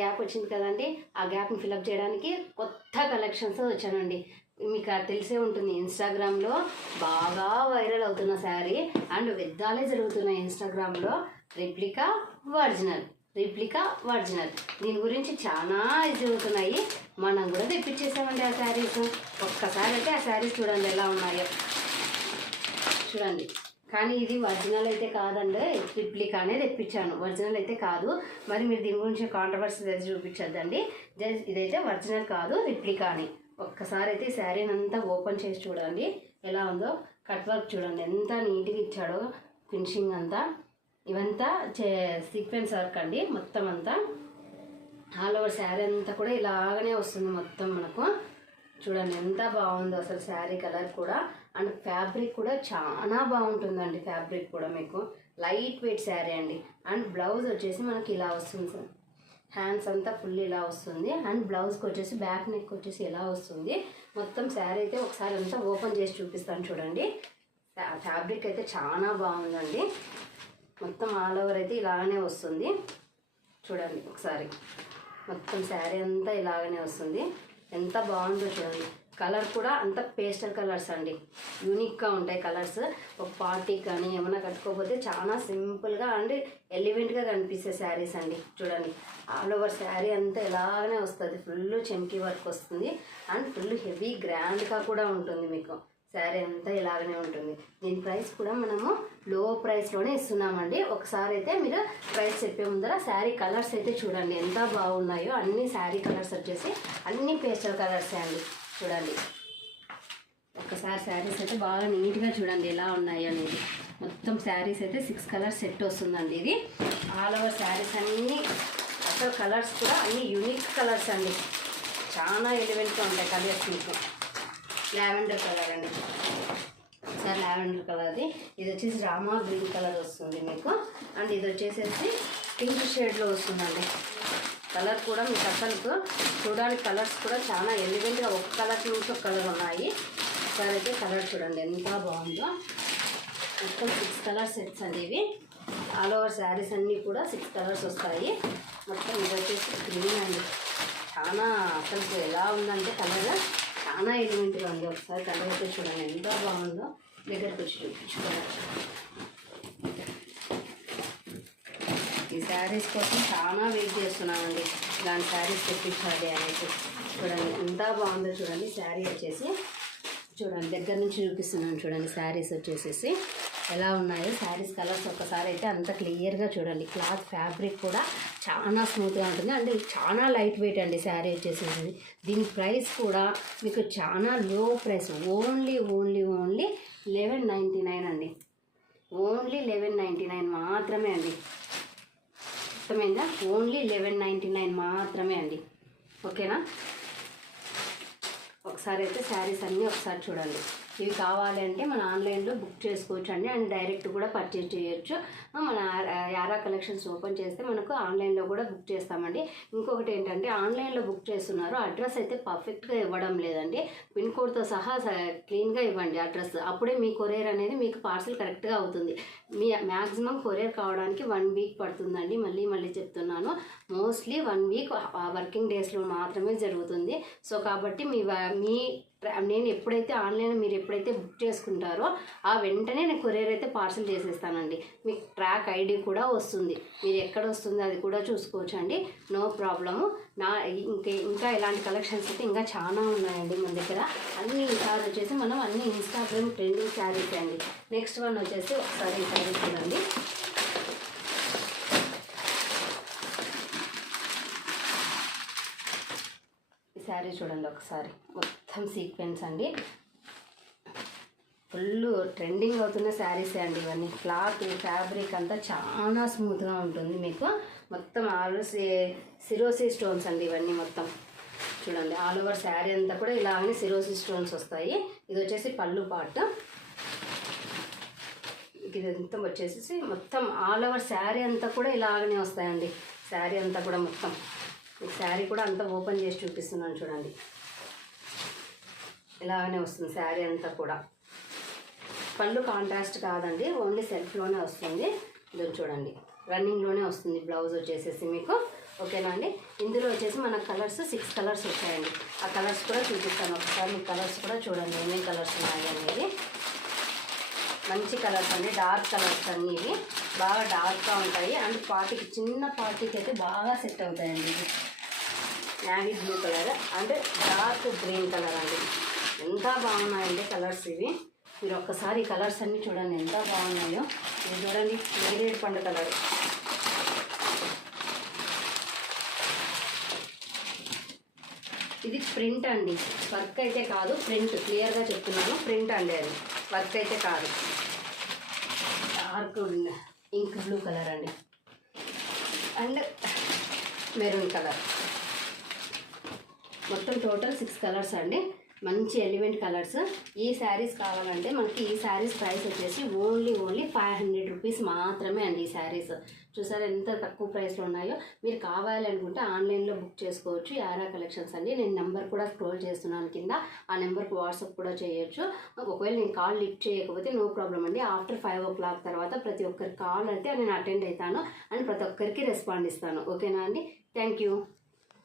Gap వచ్చింది కదండి, ఆ గ్యాప్ని ఫిలప్ చేయడానికి కొత్త కలెక్షన్స్ వచ్చానండి. మీకు తెలిసే ఉంటుంది, ఇన్స్టాగ్రామ్లో బాగా వైరల్ అవుతున్న శారీ అండ్ యుద్ధాలే జరుగుతున్నాయి ఇన్స్టాగ్రామ్లో. రిప్లికా ఒరిజినల్ దీని గురించి చాలా జరుగుతున్నాయి. మనం కూడా తెప్పించేసామండి ఆ శారీస్. ఒక్కసారి అయితే ఆ శారీస్ చూడండి ఎలా ఉన్నాయో చూడండి. కానీ ఇది ఒరిజినల్ అయితే కాదండి, రిప్లికానే తెప్పించాను, ఒరిజినల్ అయితే కాదు. మరి మీరు దీని గురించి కాంట్రవర్సీ తెచ్చి చూపించద్దండి. ఇదైతే ఒరిజినల్ కాదు, రిప్లికా అని. ఒక్కసారి అయితే శారీని అంతా ఓపెన్ చేసి చూడండి ఎలా ఉందో. కట్ వర్క్ చూడండి ఎంత నీట్గా ఇచ్చాడో, ఫినిషింగ్ అంతా. ఇవంతా సీక్వెన్స్ వర్క్ అండి మొత్తం అంతా. ఆల్ ఓవర్ శారీ అంతా కూడా ఇలాగనే వస్తుంది మొత్తం మనకు. చూడండి ఎంత బాగుందో అసలు శారీ కలర్ కూడా. అండ్ ఫ్యాబ్రిక్ కూడా చాలా బాగుంటుందండి. ఫ్యాబ్రిక్ కూడా మీకు లైట్ వెయిట్ శారీ అండి. అండ్ బ్లౌజ్ వచ్చేసి మనకి ఇలా వస్తుంది సార్. హ్యాండ్స్ అంతా ఫుల్ ఇలా వస్తుంది. అండ్ బ్లౌజ్కి వచ్చేసి బ్యాక్ నెక్ వచ్చేసి ఇలా వస్తుంది. మొత్తం శారీ అయితే ఒకసారి అంతా ఓపెన్ చేసి చూపిస్తాను చూడండి. ఫ్యాబ్రిక్ అయితే చాలా బాగుందండి. మొత్తం ఆల్ ఓవర్ అయితే ఇలాగనే వస్తుంది చూడండి. ఒకసారి మొత్తం శారీ అంతా ఇలాగనే వస్తుంది. ఎంత బాగుందో చూడండి. కలర్ కూడా అంత పేస్టల్ కలర్స్ అండి, యూనిక్గా ఉంటాయి కలర్స్. ఒక పార్టీకి కానీ ఏమైనా కట్టుకోకపోతే చాలా సింపుల్గా అండ్ ఎలివెంట్గా కనిపిస్తే శారీస్ అండి. చూడండి ఆల్ ఓవర్ శారీ అంతా ఇలాగనే వస్తుంది. ఫుల్ చెంకీ వర్క్ వస్తుంది అండ్ ఫుల్ హెవీ గ్రాండ్గా కూడా ఉంటుంది. మీకు శారీ అంతా ఇలాగనే ఉంటుంది. దీని ప్రైస్ కూడా మనము లో ప్రైస్లోనే ఇస్తున్నామండి. ఒకసారి అయితే మీరు ప్రైస్ చెప్పే ముందర శారీ కలర్స్ అయితే చూడండి ఎంత బాగున్నాయో. అన్ని శారీ కలర్స్ వచ్చేసి అన్ని పేస్టల్ కలర్సే అండి. చూడండి ఒక్కసారి శారీస్ అయితే బాగా నీట్గా చూడండి ఎలా ఉన్నాయి అనేది. మొత్తం శారీస్ అయితే 6 కలర్స్ సెట్ వస్తుందండి. ఇది ఆల్ ఓవర్ శారీస్ అన్నీ అసలు కలర్స్ కూడా అన్ని యూనిక్ కలర్స్ అండి. చాలా ఎలివెంట్గా ఉంటాయి కలర్స్. మీకు లావెండర్ కలర్ అండి సార్, లావెండర్ కలర్ది. ఇది వచ్చేసి రామా గ్రీన్ కలర్ వస్తుంది మీకు. అండ్ ఇది వచ్చేసేసి పింక్ షేడ్లో వస్తుందండి. కలర్ కూడా మీకు అసలు చూడడానికి కలర్స్ కూడా చాలా ఎలివెంట్గా ఒక కలర్ నుంచి ఒక కలర్ ఉన్నాయి. ఒకసారి అయితే కలర్ చూడండి ఎంత బాగుందో. మొత్తం 6 కలర్ సెట్స్ అండి ఇవి. ఆల్ ఓవర్ శారీస్ అన్నీ కూడా 6 కలర్స్ వస్తాయి. మొత్తం ఇది వచ్చేసి గ్రీన్ అండి. చాలా అసలు ఎలా ఉందంటే కలర్ చాలా ఎలిమెంట్గా ఉంది. ఒకసారి కలర్ అయితే చూడండి ఎంత బాగుందో. దగ్గరికి వచ్చి చూపించుకోవచ్చు. ఈ శారీస్ కోసం చాలా వెయిట్ చేస్తున్నామండి, దాని శారీస్ తెప్పించాలి అనేసి. చూడండి ఎంత బాగుందో చూడండి. శారీ వచ్చేసి చూడండి దగ్గర నుంచి చూపిస్తున్నాను చూడండి. శారీస్ వచ్చేసేసి ఎలా ఉన్నాయో శారీస్ కలర్స్ ఒక్కసారి అయితే అంత క్లియర్గా చూడండి. క్లాత్ ఫ్యాబ్రిక్ కూడా చాలా స్మూత్గా ఉంటుంది అండ్ చాలా లైట్ వెయిట్ అండి శారీ వచ్చేసేసి. దీని ప్రైస్ కూడా మీకు చాలా లో ప్రైస్, ఓన్లీ 1199 అండి. ఓన్లీ 1199 మాత్రమే అండి. అర్థమైందా? ఓన్లీ 1199 మాత్రమే అండి. ఓకేనా? ఒకసారి అయితే శారీస్ అన్నీ ఒకసారి చూడండి. ఇవి కావాలంటే మన ఆన్లైన్లో బుక్ చేసుకోవచ్చు అండి. అండ్ డైరెక్ట్ కూడా పర్చేజ్ చేయొచ్చు. మన యారా కలెక్షన్స్ ఓపెన్ చేస్తే మనకు ఆన్లైన్లో కూడా బుక్ చేస్తామండి. ఇంకొకటి ఏంటంటే ఆన్లైన్లో బుక్ చేస్తున్నారు, అడ్రస్ అయితే పర్ఫెక్ట్గా ఇవ్వడం లేదండి. పిన్ కోడ్తో సహా క్లీన్గా ఇవ్వండి అడ్రస్. అప్పుడే మీ కొరియర్ అనేది మీకు పార్సల్ కరెక్ట్గా అవుతుంది. మీ మ్యాక్సిమం కొరియర్ కావడానికి 1 వీక్ పడుతుందండి. మళ్ళీ చెప్తున్నాను, మోస్ట్లీ 1 వీక్ వర్కింగ్ డేస్లో మాత్రమే జరుగుతుంది. సో కాబట్టి నేను ఎప్పుడైతే ఆన్లైన్ మీరు ఎప్పుడైతే బుక్ చేసుకుంటారో ఆ వెంటనే నేను కొరియర్ అయితే పార్సల్ చేసేస్తానండి. మీకు ట్రాక్ ఐడి కూడా వస్తుంది, మీరు ఎక్కడ వస్తుంది అది కూడా చూసుకోవచ్చు అండి. No problem. ఇంకా ఇలాంటి కలెక్షన్స్ అయితే ఇంకా చాలా ఉన్నాయండి మన దగ్గర. అన్ని ఈసారి వచ్చేసి మనం అన్ని ఇన్స్టాగ్రామ్ ట్రెండింగ్ శారీస్ అండి. నెక్స్ట్ వన్ వచ్చేసి ఒకసారి ఈ శారీ చూడండి. శారీ చూడండి ఒకసారి. మొత్తం సీక్వెన్స్ అండి, ఫుల్ ట్రెండింగ్ అవుతున్న శారీసే అండి ఇవన్నీ. క్లాత్ ఫ్యాబ్రిక్ అంతా చాలా స్మూత్గా ఉంటుంది మీకు. మొత్తం సిరోసి స్టోన్స్ అండి ఇవన్నీ మొత్తం. చూడండి ఆల్ ఓవర్ శారీ అంతా కూడా ఇలాగనే సిరోసి స్టోన్స్ వస్తాయి. ఇది వచ్చేసి పళ్ళు పార్ట్. ఇది మొత్తం వచ్చేసి మొత్తం ఆల్ ఓవర్ శారీ అంతా కూడా ఇలాగనే వస్తాయండి. శారీ అంతా కూడా మొత్తం ఈ శారీ కూడా అంతా ఓపెన్ చేసి చూపిస్తున్నాను చూడండి. ఇలాగనే వస్తుంది శారీ అంతా కూడా. పళ్ళు కాంట్రాస్ట్ కాదండి, ఓన్లీ సెల్ఫ్లోనే వస్తుంది. ఇది చూడండి రన్నింగ్లోనే వస్తుంది. బ్లౌజ్ వచ్చేసేసి మీకు ఓకేనా అండి. ఇందులో వచ్చేసి మన కలర్స్ 6 కలర్స్ వచ్చాయండి. ఆ కలర్స్ కూడా చూపిస్తాను ఒకసారి. మీ కలర్స్ కూడా చూడండి ఏమేమి కలర్స్ ఉన్నాయి అనేది. మంచి కలర్స్ అండి, డార్క్ కలర్స్ అన్నీ ఇవి బాగా డార్క్గా ఉంటాయి. అండ్ పార్టీకి, చిన్న పార్టీకి అయితే బాగా సెట్ అవుతాయండి. ఇది navy blue colour and dark green colour అండి. ఎంత బాగున్నాయండి కలర్స్ ఇవి. మీరు ఒక్కసారి ఈ కలర్స్ అన్నీ చూడండి ఎంత బాగున్నాయో. ఇది చూడండి నేరేడు పండు కలర్. ఇది ప్రింట్ అండి, వర్క్ అయితే కాదు, ప్రింట్. క్లియర్గా చెప్తున్నాను, ప్రింట్ అండి అది, వర్క్ అయితే కాదు. డార్క్ ఇంక్ బ్లూ కలర్ అండి అండ్ మెరూన్ కలర్. మొత్తం టోటల్ 6 కలర్స్ అండి. మంచి ఎలిమెంట్ కలర్స్. ఈ శారీస్ కావాలంటే మనకి ఈ శారీస్ ప్రైస్ వచ్చేసి ఓన్లీ 500 రూపీస్ మాత్రమే అండి. ఈ శారీస్ చూసారా ఎంత తక్కువ ప్రైస్లో ఉన్నాయో. మీరు కావాలనుకుంటే ఆన్లైన్లో బుక్ చేసుకోవచ్చు. యారా కలెక్షన్స్ అండి. నేను నెంబర్ కూడా స్క్రోల్ చేస్తున్నాను కింద. ఆ నెంబర్కి వాట్సాప్ కూడా చేయొచ్చు. ఒకవేళ నేను కాల్ లిఫ్ట్ చేయకపోతే నో ప్రాబ్లం అండి. ఆఫ్టర్ 5 o'clock తర్వాత ప్రతి ఒక్కరికి కాల్ అయితే నేను అటెండ్ అవుతాను అండ్ ప్రతి ఒక్కరికి రెస్పాండ్ ఇస్తాను. ఓకేనా అండి. Thank you.